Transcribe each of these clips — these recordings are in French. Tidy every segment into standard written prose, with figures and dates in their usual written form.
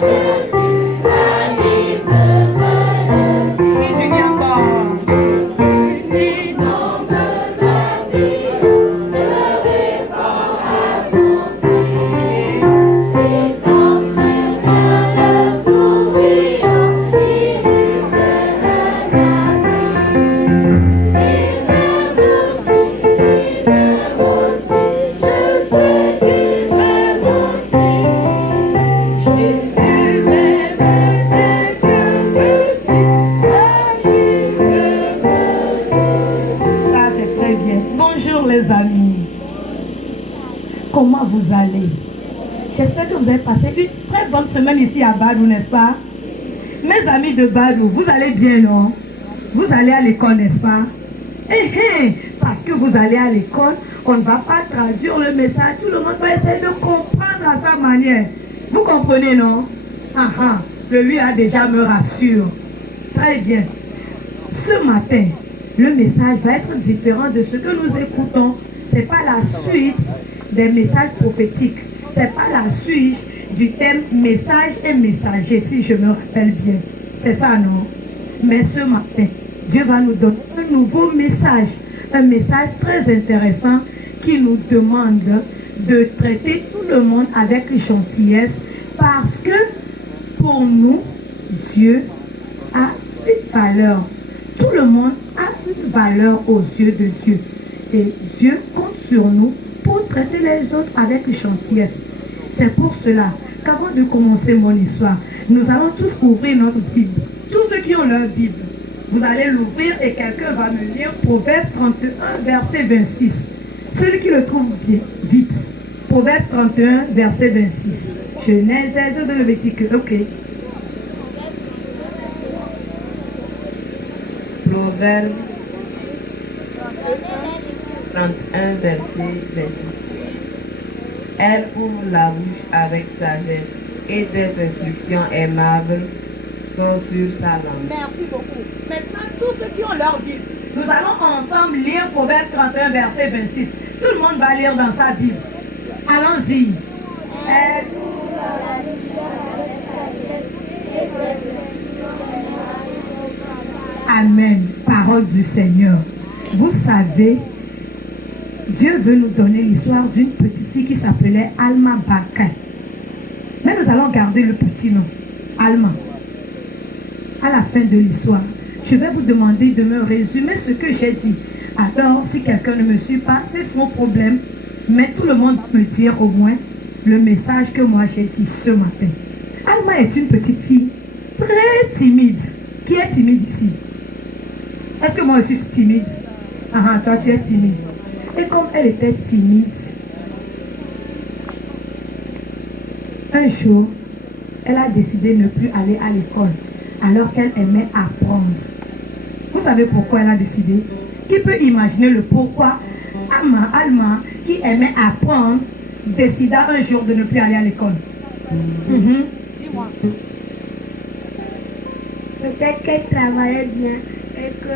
Si tu dis encore. Comment vous allez? J'espère que vous avez passé une très bonne semaine ici à Badou, n'est-ce pas? Mes amis de Badou, vous allez bien, non? Vous allez à l'école, n'est-ce pas? Parce que vous allez à l'école, on ne va pas traduire le message. Tout le monde va essayer de comprendre à sa manière. Vous comprenez, non? Le lui a déjà me rassure. Très bien. Ce matin, le message va être différent de ce que nous écoutons. Ce n'est pas la suite des messages prophétiques. Ce n'est pas la suite du thème message et messager, si je me rappelle bien. C'est ça, non? Mais ce matin, Dieu va nous donner un nouveau message. Un message très intéressant qui nous demande de traiter tout le monde avec gentillesse parce que pour nous, Dieu a une valeur. Tout le monde a une valeur aux yeux de Dieu. Et Dieu compte sur nous pour traiter les autres avec gentillesse. C'est pour cela qu'avant de commencer mon histoire, nous allons tous ouvrir notre Bible. Tous ceux qui ont leur Bible, vous allez l'ouvrir et quelqu'un va me lire Proverbe 31, verset 26. Celui qui le trouve bien, vite. Proverbe 31, verset 26. Genèse, de Lévitique. Ok. Proverbe 31, verset 26. Elle ouvre la bouche avec sagesse et des instructions aimables sont sur sa langue. Merci beaucoup. Maintenant, tous ceux qui ont leur Bible, nous allons ensemble lire Proverbe 31, verset 26. Tout le monde va lire dans sa Bible. Allons-y. Elle ouvre la bouche avec sagesse et des instructions aimables sont sur sa langue. Amen. Parole du Seigneur. Vous savez, Dieu veut nous donner l'histoire d'une petite fille qui s'appelait Alma Bakay. Mais nous allons garder le petit nom, Alma. À la fin de l'histoire, je vais vous demander de me résumer ce que j'ai dit. Alors, si quelqu'un ne me suit pas, c'est son problème. Mais tout le monde va me dire au moins le message que moi j'ai dit ce matin. Alma est une petite fille très timide. Qui est timide ici? Est-ce que moi aussi je suis timide? Toi tu es timide. Et comme elle était timide, un jour, elle a décidé de ne plus aller à l'école alors qu'elle aimait apprendre. Vous savez pourquoi elle a décidé? Qui peut imaginer le pourquoi Alma, qui aimait apprendre, décida un jour de ne plus aller à l'école? Dis-moi. Peut-être qu'elle travaillait bien et que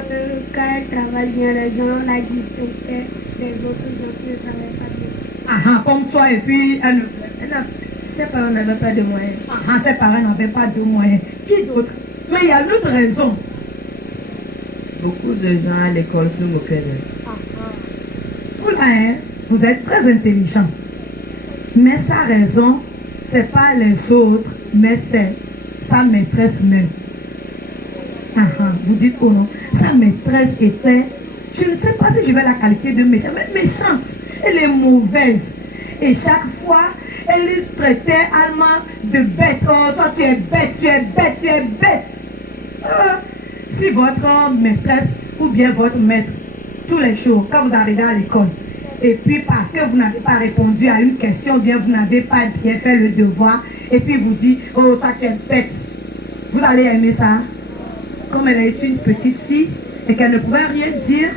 quand elle travaille bien, les gens la distinguaient des autres gens qui ne travaillent pas bien. Comme toi, et puis Ses parents n'avaient pas de moyens. Ses parents n'avaient pas de moyens. Qui d'autre? Mais il y a une autre raison. Beaucoup de gens à l'école se moquaient d'elle. Vous là, vous êtes très intelligent. Mais sa raison, ce n'est pas les autres, mais c'est sa maîtresse même. Vous dites comment? Sa maîtresse était, je ne sais pas si je vais la qualifier de méchante, mais méchante. Elle est mauvaise. Et chaque fois, elle traitait Alma de bête. Oh, toi tu es bête, tu es bête, tu es bête. Si votre maîtresse ou bien votre maître, tous les jours, quand vous arrivez à l'école, et puis parce que vous n'avez pas répondu à une question, bien vous n'avez pas bien fait le devoir, et puis vous dit, oh toi tu es bête, vous allez aimer ça? Comme elle est une petite fille et qu'elle ne pouvait rien dire,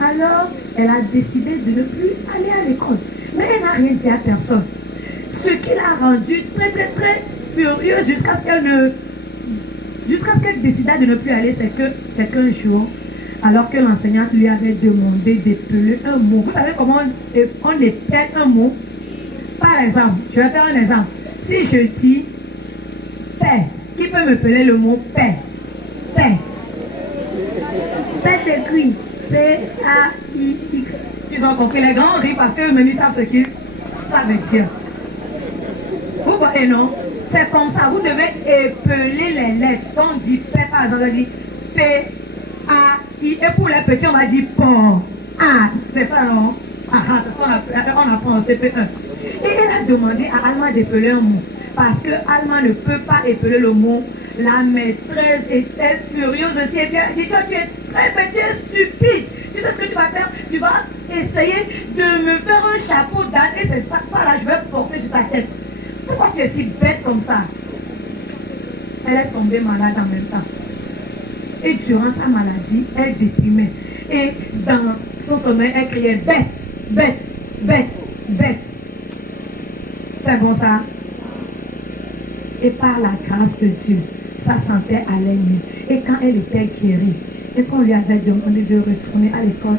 alors elle a décidé de ne plus aller à l'école. Mais elle n'a rien dit à personne. Ce qui l'a rendue très très très furieuse jusqu'à ce qu'elle décida de ne plus aller, c'est qu'un jour, alors que l'enseignante lui avait demandé d'épeler un mot. Vous savez comment on épelle un mot? Par exemple, je vais faire un exemple. Si je dis peut me appeler le mot paix? Paix. Paix s'écrit P-A-I-X. Ils ont compris, les grands rient parce qu'eux-mêmes ils savent ce que ça veut dire. Vous voyez, non? C'est comme ça, vous devez épeler les lettres. Quand on dit paix, par exemple, on dit P-A-I. Et pour les petits, on va dire port. Ah, c'est ça, non? Ah, c'est ça qu'on apprend en CP1. Et elle a demandé à Alma d'épeler un mot. Parce que Alma ne peut pas épeler le mot. La maîtresse était furieuse aussi. Et bien, elle dit, toi, tu es très bête, tu es stupide. Tu sais ce que tu vas faire? Tu vas essayer de me faire un chapeau d'âne. Et c'est ça là, je vais porter sur ta tête. Pourquoi tu es si bête comme ça? Elle est tombée malade en même temps. Et durant sa maladie, elle déprimait. Et dans son sommeil, elle criait bête, bête, bête, bête. C'est bon ça? Et par la grâce de Dieu, sa santé allait mieux. Et quand elle était guérie, et qu'on lui avait demandé de retourner à l'école,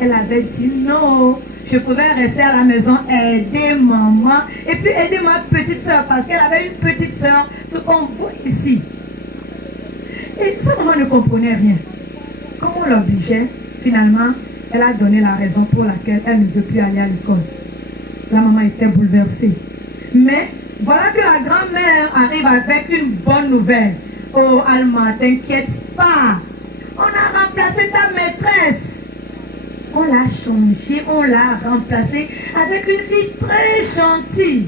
elle avait dit non, je pouvais rester à la maison, aider maman, et puis aider ma petite soeur, parce qu'elle avait une petite soeur, tout comme vous ici. Et sa maman ne comprenait rien. Comme on l'obligeait, finalement, elle a donné la raison pour laquelle elle ne veut plus aller à l'école. La maman était bouleversée. Mais voilà que la grand-mère arrive avec une bonne nouvelle. Oh Alma, t'inquiète pas. On a remplacé ta maîtresse. On l'a changée, on l'a remplacée avec une fille très gentille.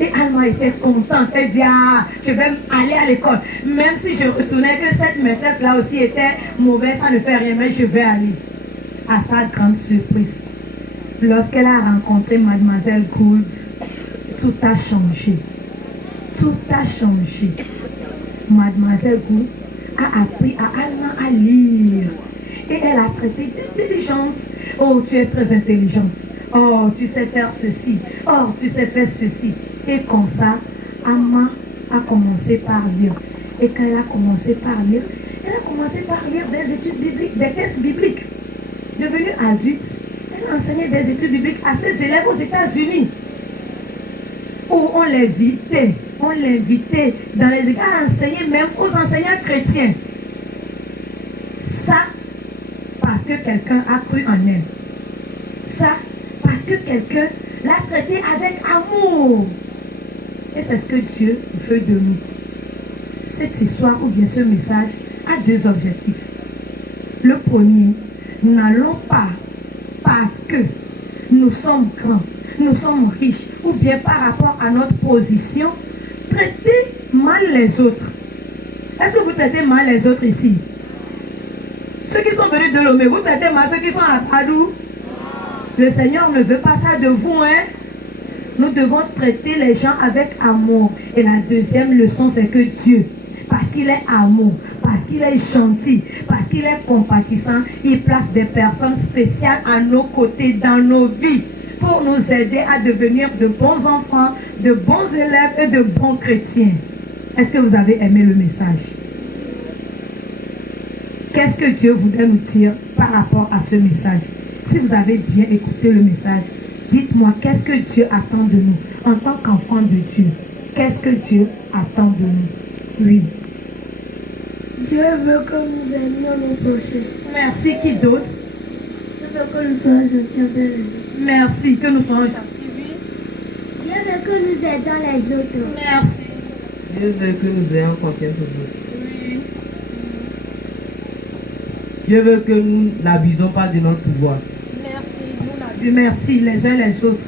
Et Alma était contente. Elle dit, ah, je vais aller à l'école. Même si je retournais, que cette maîtresse-là aussi était mauvaise, ça ne fait rien, mais je vais aller. À sa grande surprise, lorsqu'elle a rencontré Mademoiselle Gould, tout a changé. Tout a changé. Mademoiselle Gould a appris à Alma à lire. Et elle a traité d'intelligence. Oh, tu es très intelligente. Oh, tu sais faire ceci. Oh, tu sais faire ceci. Et comme ça, Alma a commencé par lire. Et quand elle a commencé par lire, elle a commencé par lire des études bibliques, des textes bibliques. Devenue adulte, elle enseignait des études bibliques à ses élèves aux États-Unis. Où on l'invitait dans les écoles à enseigner même aux enseignants chrétiens. Ça, parce que quelqu'un a cru en elle. Ça, parce que quelqu'un l'a traité avec amour. Et c'est ce que Dieu veut de nous. Cette histoire ou bien ce message a deux objectifs. Le premier, n'allons pas parce que nous sommes grands, nous sommes riches, ou bien par rapport à notre position, traiter mal les autres. Est-ce que vous traitez mal les autres ici? Ceux qui sont venus de Lomé, vous traitez mal ceux qui sont à Padou? Le Seigneur ne veut pas ça de vous, hein? Nous devons traiter les gens avec amour. Et la deuxième leçon, c'est que Dieu, parce qu'il est amour, parce qu'il est gentil, parce qu'il est compatissant, il place des personnes spéciales à nos côtés dans nos vies pour nous aider à devenir de bons enfants, de bons élèves et de bons chrétiens. Est-ce que vous avez aimé le message? Qu'est-ce que Dieu voudrait nous dire par rapport à ce message? Si vous avez bien écouté le message, dites-moi, qu'est-ce que Dieu attend de nous en tant qu'enfants de Dieu? Qu'est-ce que Dieu attend de nous? Oui. Dieu veut que nous aimions nos prochains. Merci. Qui d'autre? Dieu veut que nous soyons gentils envers les autres. Merci. Que nous soyons gentils. Dieu veut que nous aidons les autres. Merci. Dieu veut que nous ayons confiance en vous. Oui. Dieu veut que nous n'abusons pas de notre pouvoir. Merci les uns les autres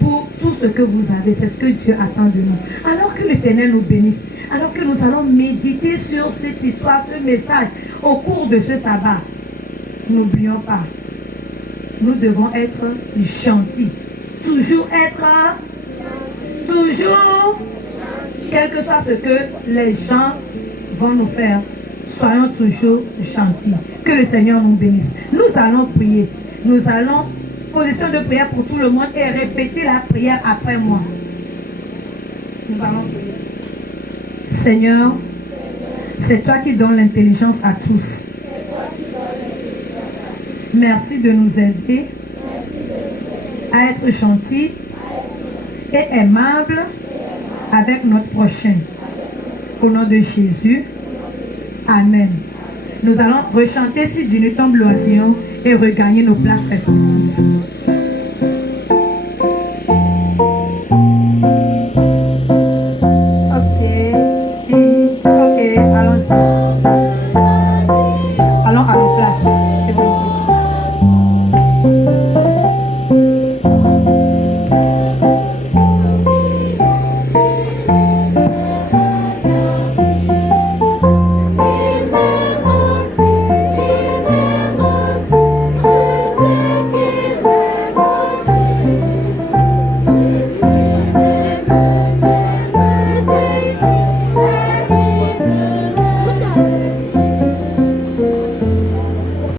pour tout ce que vous avez. C'est ce que Dieu attend de nous. Alors que l'Éternel nous bénisse, alors que nous allons méditer sur cette histoire, ce message au cours de ce sabbat, n'oublions pas, nous devons être gentils. Toujours être, toujours, quel que soit ce que les gens vont nous faire, soyons toujours gentils. Que le Seigneur nous bénisse. Nous allons prier. Nous allons position de prière pour tout le monde et répéter la prière après moi. Nous allons prier. Seigneur, c'est toi qui donnes l'intelligence à tous. Merci de nous aider à être gentils et aimables avec notre prochain. Au nom de Jésus. Amen. Nous allons rechanter si Dieu nous tombe loisir et regagner nos places respectives.